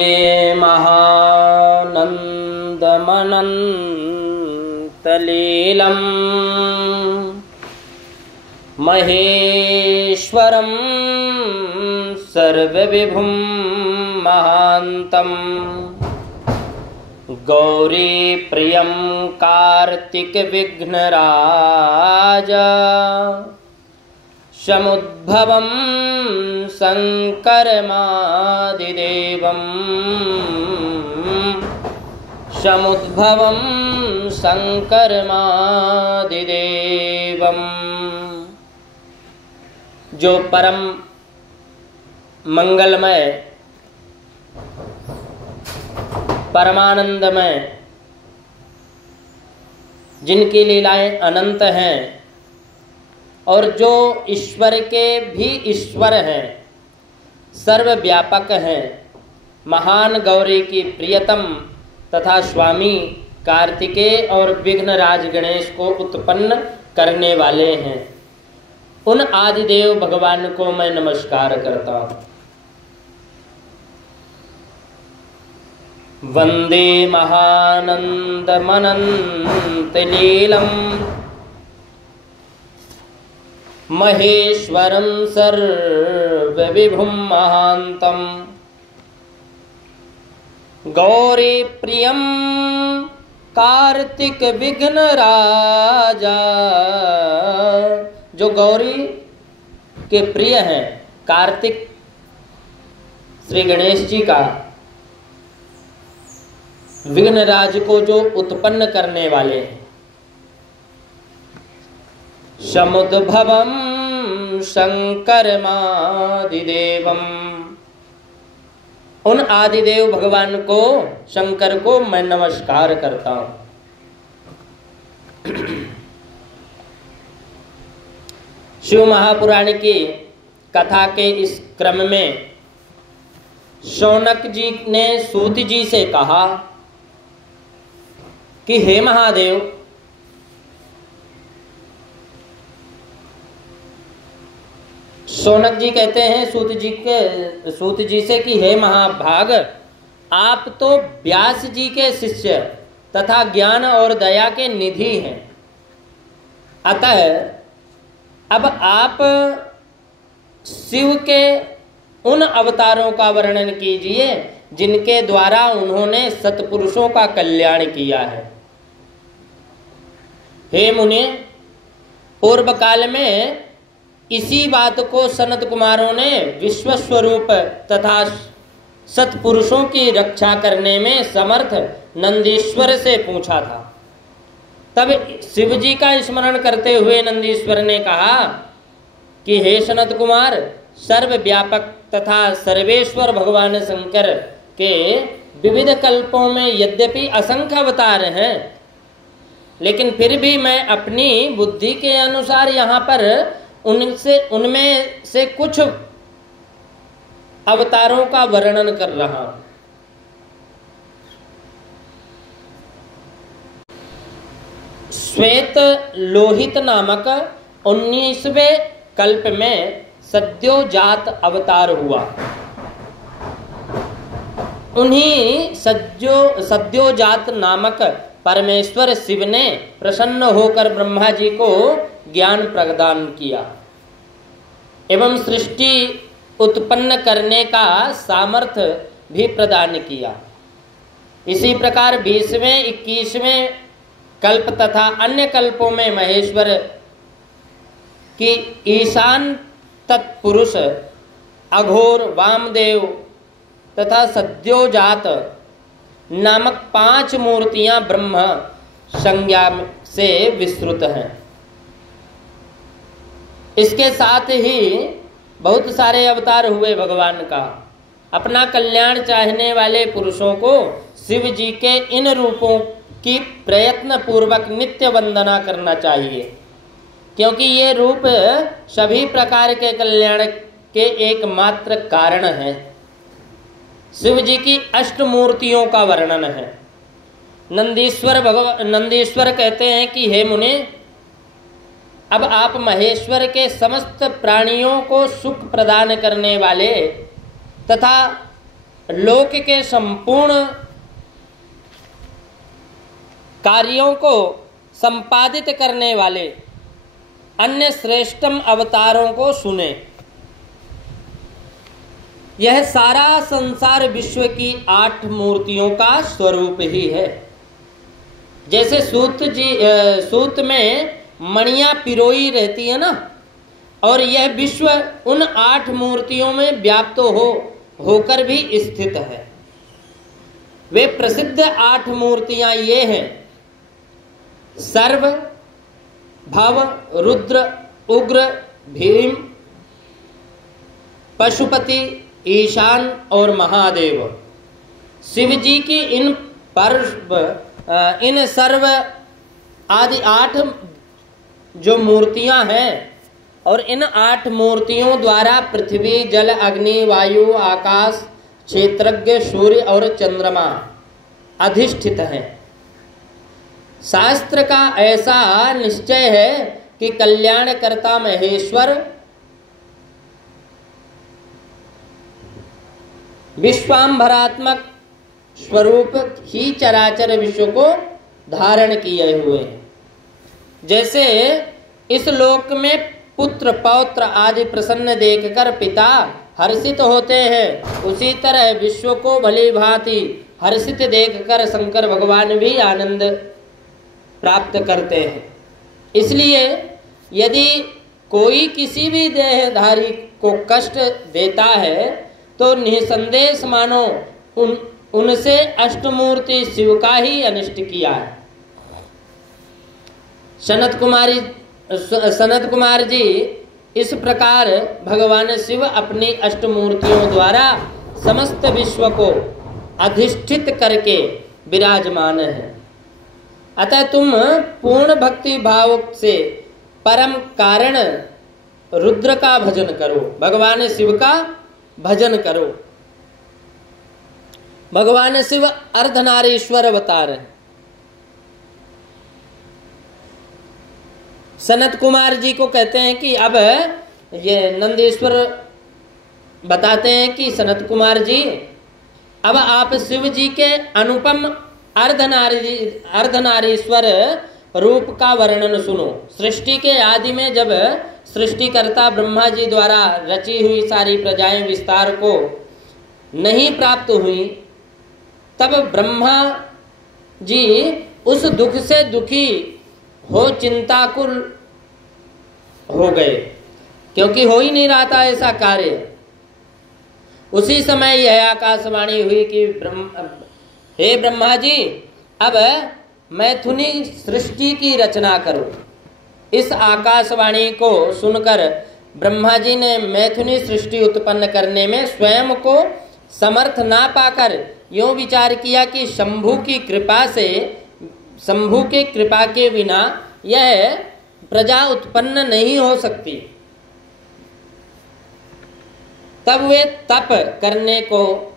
महानन्दमनन्तलीलं महेश्वरं सर्वविभुं महान्तं गौरीप्रियं कार्तिकविघ्नराजा समुद्भवं शङ्करमादिदेवं समुद्भवं शङ्करमादिदेवं। जो परम मंगलमय परमानंदमय जिनकी लीलाएं अनंत हैं और जो ईश्वर के भी ईश्वर हैं, सर्वव्यापक हैं, महान गौरी की प्रियतम तथा स्वामी कार्तिकेय और विघ्नराज गणेश को उत्पन्न करने वाले हैं, उन आदिदेव भगवान को मैं नमस्कार करता हूँ। वंदे महानन्दमनन्तलीलं महेश्वरं सर्वविभुं महान्तं गौरीप्रियं कार्तिक विघ्नराजा। जो गौरी के प्रिय हैं, कार्तिक श्री गणेश जी का, विघ्नराज को जो उत्पन्न करने वाले हैं। समुद्भवं शंकरमादिदेवं, उन आदिदेव भगवान को, शंकर को मैं नमस्कार करता हूं। शिव महापुराण की कथा के इस क्रम में शौनक जी ने सूत जी से कहा कि हे महादेव, शौनक जी कहते हैं सूत जी से कि हे महाभाग, आप तो व्यास जी के शिष्य तथा ज्ञान और दया के निधि हैं। अतः अब आप शिव के उन अवतारों का वर्णन कीजिए जिनके द्वारा उन्होंने सत्पुरुषों का कल्याण किया है। हे मुने, पूर्व काल में इसी बात को सनत कुमारों ने विश्व स्वरूप तथा सत्पुरुषों की रक्षा करने में समर्थ नंदीश्वर से पूछा था। तब शिव जी का स्मरण करते हुए नंदीश्वर ने कहा कि हे सनत कुमार, सर्वव्यापक तथा सर्वेश्वर भगवान शंकर के विविध कल्पों में यद्यपि असंख्य अवतार हैं, लेकिन फिर भी मैं अपनी बुद्धि के अनुसार यहाँ पर उनमें से कुछ अवतारों का वर्णन कर रहा हूं। श्वेत लोहित नामक 19वें कल्प में सद्योजात अवतार हुआ। उन्हीं सद्योजात नामक परमेश्वर शिव ने प्रसन्न होकर ब्रह्मा जी को ज्ञान प्रदान किया एवं सृष्टि उत्पन्न करने का सामर्थ्य भी प्रदान किया। इसी प्रकार 20वें 21वें कल्प तथा अन्य कल्पों में महेश्वर की ईशान तत्पुरुष, अघोर, वामदेव तथा सद्योजात नामक 5 मूर्तियां ब्रह्म संज्ञा से विस्तृत हैं। इसके साथ ही बहुत सारे अवतार हुए भगवान का। अपना कल्याण चाहने वाले पुरुषों को शिव जी के इन रूपों की प्रयत्न पूर्वक नित्य वंदना करना चाहिए, क्योंकि ये रूप सभी प्रकार के कल्याण के एकमात्र कारण है। शिव जी की अष्टमूर्तियों का वर्णन है। नंदीश्वर कहते हैं कि हे मुने, अब आप महेश्वर के समस्त प्राणियों को सुख प्रदान करने वाले तथा लोक के संपूर्ण कार्यों को संपादित करने वाले अन्य श्रेष्ठतम अवतारों को सुने। यह सारा संसार विश्व की 8 मूर्तियों का स्वरूप ही है। जैसे सूत में मणियां पिरोई रहती है ना, और यह विश्व उन 8 मूर्तियों में व्याप्त होकर भी स्थित है। वे प्रसिद्ध 8 मूर्तियां ये हैं: सर्व, भव, रुद्र, उग्र, भीम, पशुपति, ईशान और महादेव। शिव जी की इन सर्व आदि 8 जो मूर्तियां हैं, और इन 8 मूर्तियों द्वारा पृथ्वी, जल, अग्नि, वायु, आकाश, क्षेत्रज्ञ, सूर्य और चंद्रमा अधिष्ठित हैं। शास्त्र का ऐसा निश्चय है कि कल्याणकर्ता महेश्वर विश्वांभरात्मक स्वरूप ही चराचर विश्व को धारण किए हुए हैं। जैसे इस लोक में पुत्र, पौत्र आदि प्रसन्न देखकर पिता हर्षित होते हैं, उसी तरह विश्व को भली भांति हर्षित देखकर शंकर भगवान भी आनंद प्राप्त करते हैं। इसलिए यदि कोई किसी भी देहधारी को कष्ट देता है तो निसंदेह मानो उनसे अष्टमूर्ति शिव का ही अनिष्ट किया है। सनत कुमार जी इस प्रकार भगवान शिव अपनी अष्टमूर्तियों द्वारा समस्त विश्व को अधिष्ठित करके विराजमान है। अतः तुम पूर्ण भक्ति भाव से परम कारण रुद्र का भजन करो, भगवान शिव का भजन करो। भगवान शिव अर्धनारीश्वर अवतार है। सनत कुमार जी को कहते हैं कि अब ये नंदीश्वर बताते हैं कि सनत कुमार जी, अब आप शिव जी के अनुपम अर्धनारीश्वर रूप का वर्णन सुनो। सृष्टि के आदि में जब सृष्टिकर्ता ब्रह्मा जी द्वारा रची हुई सारी प्रजाएं विस्तार को नहीं प्राप्त हुई, तब ब्रह्मा जी उस दुख से दुखी हो चिंताकुल हो गए, क्योंकि हो ही नहीं रहा था ऐसा कार्य। उसी समय यह आकाशवाणी हुई कि हे ब्रह्मा जी, अब मैथुनी सृष्टि की रचना करो। इस आकाशवाणी को सुनकर ब्रह्मा जी ने मैथुनी सृष्टि उत्पन्न करने में स्वयं को समर्थ ना पाकर यूं विचार किया कि शंभु की कृपा के बिना यह प्रजा उत्पन्न नहीं हो सकती। तब वे तप करने को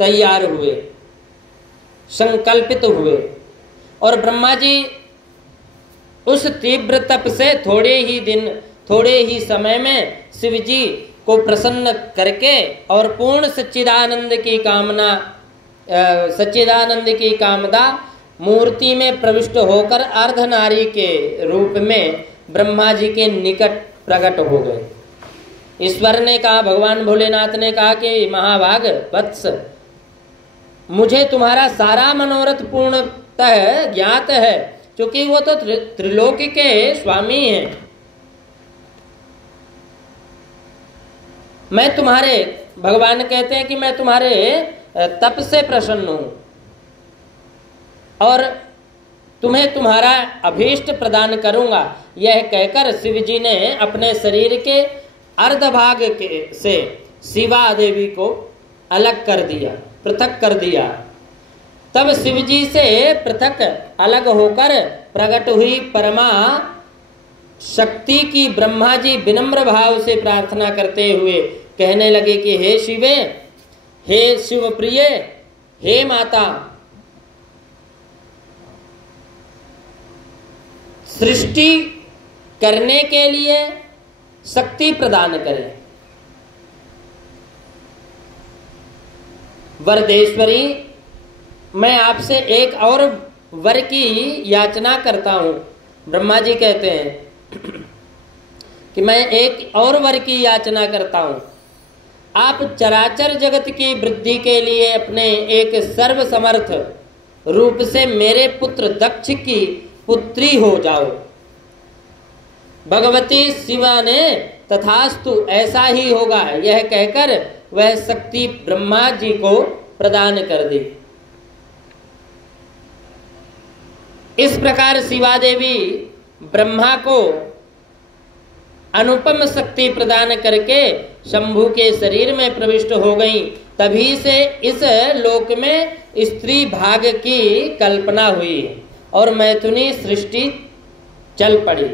तैयार हुए, संकल्पित हुए, और ब्रह्मा जी उस तीव्र तप से थोड़े ही समय में शिव जी को प्रसन्न करके और पूर्ण सच्चिदानंद की कामदा मूर्ति में प्रविष्ट होकर अर्धनारी के रूप में ब्रह्मा जी के निकट प्रकट हो गए। ईश्वर ने कहा, भगवान भोलेनाथ ने कहा कि महाभाग वत्स, मुझे तुम्हारा सारा मनोरथ पूर्णतः ज्ञात है, क्योंकि वो तो त्रिलोकी के स्वामी हैं। मैं तुम्हारे, भगवान कहते हैं कि मैं तुम्हारे तप से प्रसन्न हूं और तुम्हें तुम्हारा अभीष्ट प्रदान करूंगा। यह कहकर शिव जी ने अपने शरीर के अर्धभाग से शिवा देवी को अलग कर दिया, पृथक कर दिया। तब शिव जी से पृथक अलग होकर प्रकट हुई परमा शक्ति की ब्रह्मा जी विनम्र भाव से प्रार्थना करते हुए कहने लगे कि हे शिवे, हे शिव प्रिय, हे माता, सृष्टि करने के लिए शक्ति प्रदान करें। वरदेश्वरी, मैं आपसे एक और वर की याचना करता हूँ। ब्रह्मा जी कहते हैं कि मैं एक और वर की याचना करता हूँ। आप चराचर जगत की वृद्धि के लिए अपने एक सर्वसमर्थ रूप से मेरे पुत्र दक्ष की पुत्री हो जाओ। भगवती शिवा ने तथास्तु ऐसा ही होगा यह कहकर वह शक्ति ब्रह्मा जी को प्रदान कर दी। इस प्रकार शिवा देवी ब्रह्मा को अनुपम शक्ति प्रदान करके शंभु के शरीर में प्रविष्ट हो गई। तभी से इस लोक में स्त्री भाग की कल्पना हुई और मैथुनी सृष्टि चल पड़ी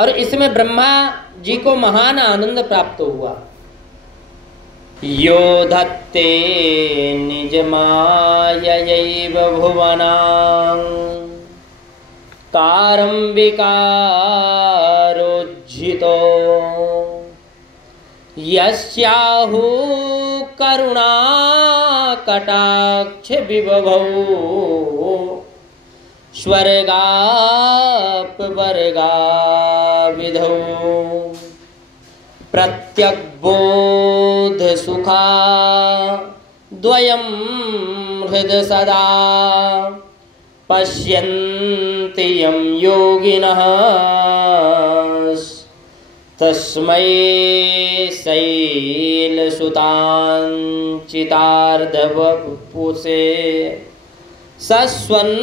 और इसमें ब्रह्मा जी को महान आनंद प्राप्त हुआ। यो धत्ते निज मायैव भुवनां कारम्बिकारोज्झितो यस्याहु करुणा कटाक्ष विभवौ स्वर्गापवर्गाविधौ प्रत्यग्बोध सुखा द्वयं हृद सदा पश्यन्ति यं योगिनः तस्मै शैलसुताञ्चितार्धवपुषे सस्वन्